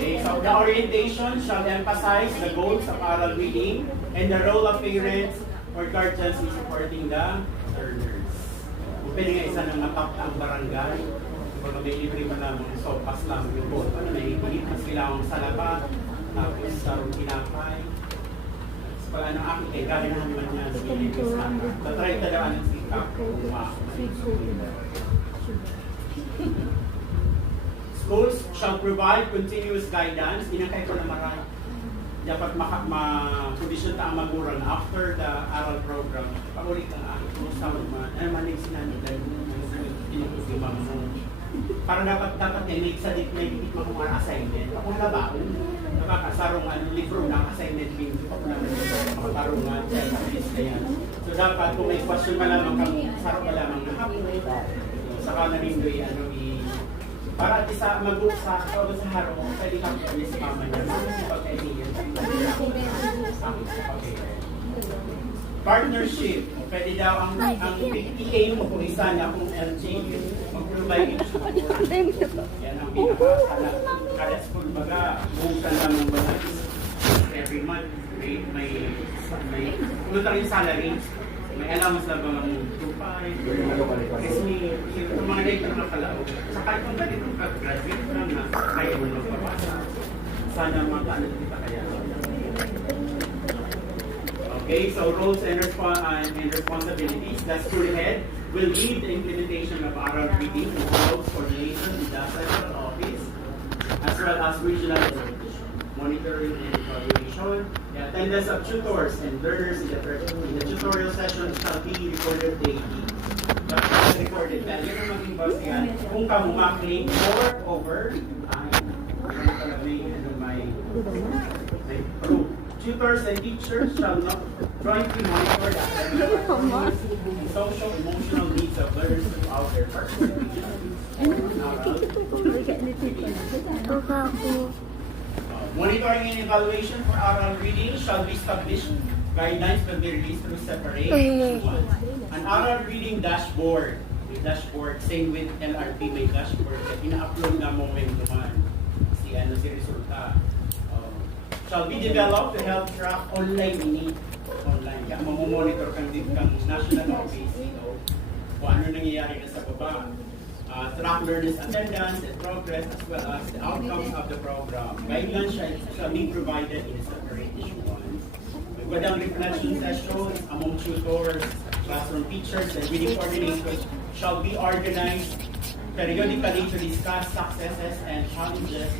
Okay, so the orientation shall emphasize the goals of oral reading and the role of parents or guardians in supporting the learners. Pwede nga isa ng matap ang barangay. Kung may libre pa naman, so pas lang yung boat. Ano, may ipilit, mas kailangan sa labat, tapos sarong tinapay. Pag ano akin, galing naman niya sa Pilipinas na. Tatry tadaan ng sikap. Schools shall provide continuous guidance. Inakay ko na marami. Dapat ma-condition ta ang magulang after the aral program. Pag-ulit ang akin, kumusta mo naman. Ano man yung sinanod dahil pinag-usimam mo. Para dapat may dikit mo kung mga assignment. Kung labaon, nakakasarong libro ng assignment bin. Makatarong nga, checklist na yan. So dapat kung may question ka lamang kang sarong ka lamang nakapin. Saka na rin para at isa mag-usa o sa haro, pwede kang pwede si mama niya. Partnership. Pwede daw ang PTA mo kung isa na kung LG mag-provide yan ang pinaka kada school baga bukan lang ng baga every month may utang yung salary may allowance na ba ng 2.5 kasi yung mga date na nakalaw sa kahit kung pwede kung graduate lang na kayo mo magpapasa sana magkaano kita kaya. Okay, so roles and responsibilities. The school head will lead the implementation of oral reading and close coordination with the central office, as well as regional monitoring and evaluation. The attendance of tutors and learners in the tutorial session shall be recorded daily. But recorded na, yun ang maging boss yan. Kung kamumakling or over time, may group. Tutors and teachers shall not jointly monitor the academic, social, emotional needs of learners throughout their participation. Monitoring and evaluation for oral reading shall be established. Guidelines will be released through separate an oral reading dashboard. Same with LRP, may dashboard na ina-upload na momentuman. Si resulta. Shall be developed to help track online kaya mamomonitor kang national office kung ano nangyayari na sa baba. Track learners' attendance and progress as well as the outcomes of the program. Guidelines shall be provided in separate issuance. Magandang reflection sessions among tutors, classroom teachers, and reading coordinators shall be organized periodically to discuss successes and challenges